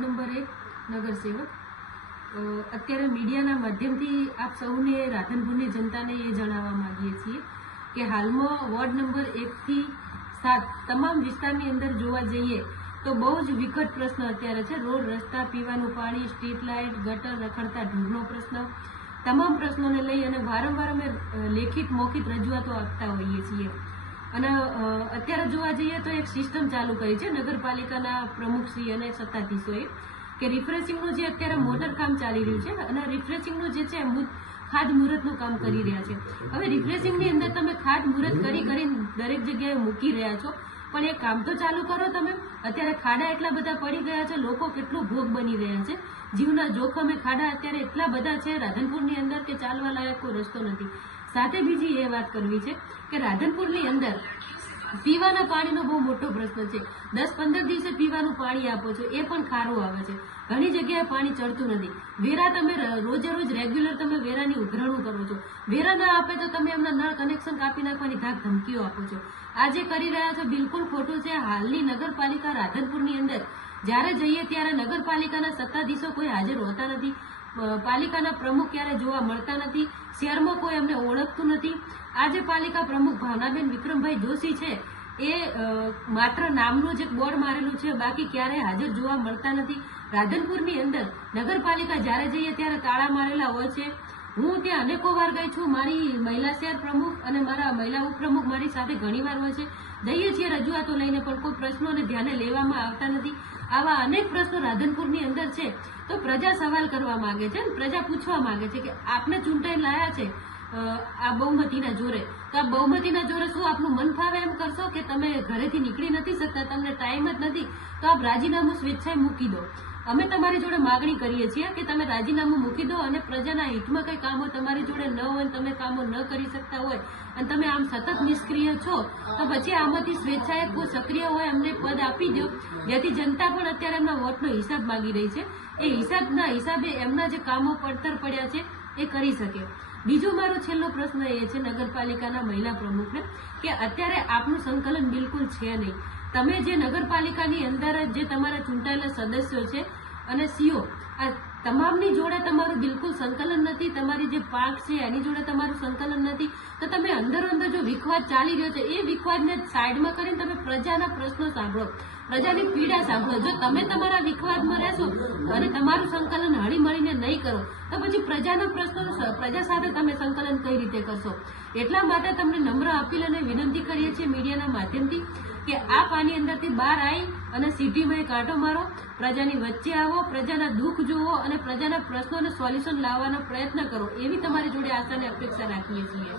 Number 1 નગર સેવક અત્યારે મીડિયાના માધ્યમથી આપ સૌને રાધનપુરની જનતાને એ જણાવવા માંગીએ છીએ કે હાલમાં વોર્ડ નંબર 1 થી 7 તમામ વિસ્તારની અંદર જોવા જઈએ તો બહુ જ વિકટ પ્રશ્ન અત્યારે છે। રોડ, રસ્તા, પીવાનું પાણી, સ્ટ્રીટ લાઇટ, ગટર, રખડતા ઢોરનો પ્રશ્ન, તમામ પ્રશ્નોને લઈ અને વારંવાર અમે લેખિત મૌખિક રજૂઆતો આપતા હોઈએ છીએ। અને અત્યારે જોવા જઈએ તો એક સિસ્ટમ ચાલુ કરી છે નગરપાલિકાના પ્રમુખશ્રી અને સત્તાધીશોએ કે રિફ્રેશિંગનું જે અત્યારે મોટર કામ ચાલી રહ્યું છે અને રિફ્રેશિંગનું જે છે ખાતમુહૂર્તનું કામ કરી રહ્યા છે। હવે રિફ્રેશિંગની અંદર તમે ખાતમુહૂર્ત કરીને દરેક જગ્યાએ મૂકી રહ્યા છો, પણ એ કામ તો ચાલુ કરો તમે। અત્યારે ખાડા એટલા બધા પડી ગયા છે, લોકો કેટલો ભોગ બની રહ્યા છે, જીવના જોખમે ખાડા અત્યારે એટલા બધા છે રાધનપુરની અંદર કે ચાલવા લાયક કોઈ રસ્તો નથી। સાથે બીજી એ વાત કરવી છે કે રાધનપુરની અંદર પીવાના પાણીનો બહુ મોટો પ્રશ્ન છે। 10-15 દિવસે પીવાનું પાણી આપો છો, એ પણ ખારું આવે છે, ઘણી જગ્યાએ પાણી ચડતું નથી। વેરા તમે રોજે રોજ રેગ્યુલર તમે વેરાની ઉઘરાણું કરો છો, વેરા ના આપે તો તમે એમના નળ કનેક્શન કાપી નાખવાની ધાક ધમકીઓ આપો છો। આ જે કરી રહ્યા છો બિલકુલ ખોટું છે। હાલની નગરપાલિકા રાધનપુરની અંદર જ્યારે જઈએ ત્યારે નગરપાલિકાના સત્તાધીશો કોઈ હાજર હોતા નથી, પાલિકાના પ્રમુખ ક્યારે જોવા મળતા નથી, શહેરમાં કોઈ એમને ઓળખતું નથી। આજે પાલિકા પ્રમુખ ભાવનાબેન વિક્રમભાઈ જોશી છે એ માત્ર નામનું જ એક બોર્ડ મારેલું છે, બાકી ક્યારેય હાજર જોવા મળતા નથી। રાધનપુરની અંદર નગરપાલિકા જ્યારે જઈએ ત્યારે તાળા મારેલા હોય છે। હું ત્યાં અનેકો વાર ગઈ છું, મારી મહિલા શહેર પ્રમુખ અને મારા મહિલા ઉપપ્રમુખ મારી સાથે ઘણી વાર હોય છે, જઈએ છીએ રજૂઆતો લઈને, પણ કોઈ પ્રશ્નોને ધ્યાને લેવામાં આવતા નથી। આવા અનેક પ્રશ્નો રાધનપુરની અંદર છે તો પ્રજા સવાલ કરવા માંગે છે, પ્રજા પૂછવા માંગે છે કે આપને ચૂંટાઈને લાયા છે આ બહુમતીના જોરે, તો આ બહુમતીના જોરે શું આપનું મન ફાવે એમ કરશો કે તમે ઘરેથી નીકળી નથી શકતા, તમને ટાઈમ જ નથી, તો આપ રાજીનામું સ્વેચ્છાએ મૂકી દો। અમે તમારી જોડે માગણી કરીએ છીએ કે તમે રાજીનામું મૂકી દો અને પ્રજાના હિતમાં કંઈ કામો તમારી જોડે ન હોય, તમે કામો ન કરી શકતા હોય અને તમે આમ સતત નિષ્ક્રિય છો, તો પછી આમાંથી સ્વેચ્છાએ કોઈ સક્રિય હોય એમને પદ આપી દો, જેથી જનતા પણ અત્યારે એમના વોટનો હિસાબ માંગી રહી છે, એ હિસાબના હિસાબે એમના જે કામો પડતર પડ્યા છે એ કરી શકે। બીજો મારો છેલ્લો પ્રશ્ન એ છે નગરપાલિકાના મહિલા પ્રમુખને કે અત્યારે આપનું સંકલન બિલકુલ છે નહીં। તમે જે નગરપાલિકાની અંદર જે તમારા ચૂંટાયેલા સદસ્યો છે અને સીઓ, આ તમામની જોડે તમારું બિલકુલ સંકલન નથી, તમારી જે પાંખ છે એની જોડે તમારું સંકલન નથી, તો તમે અંદરો અંદર જો વિખવાદ ચાલી રહ્યો છે એ વિખવાદને સાઈડમાં કરીને તમે પ્રજાના પ્રશ્નો સાંભળો, પ્રજાની પીડા સાંભળો। જો તમે તમારા વિખવાદમાં રહેશો અને તમારું સંકલન હળી મળીને નહીં કરો તો પછી પ્રજાના પ્રશ્નો પ્રજા સાથે તમે સંકલન કઈ રીતે કરશો? એટલા માટે તમને નમ્ર અપીલ અને વિનંતી કરીએ છીએ મીડિયાના માધ્યમથી કે આપ આની અંદરથી બહાર આવી અને સિટીમાં કાંટો મારો, પ્રજાની વચ્ચે આવો, પ્રજાના દુઃખ જુઓ અને પ્રજાના પ્રશ્નોને સોલ્યુશન લાવવાનો પ્રયત્ન કરો, એવી તમારી જોડે આશા અને અપેક્ષા રાખીએ છીએ।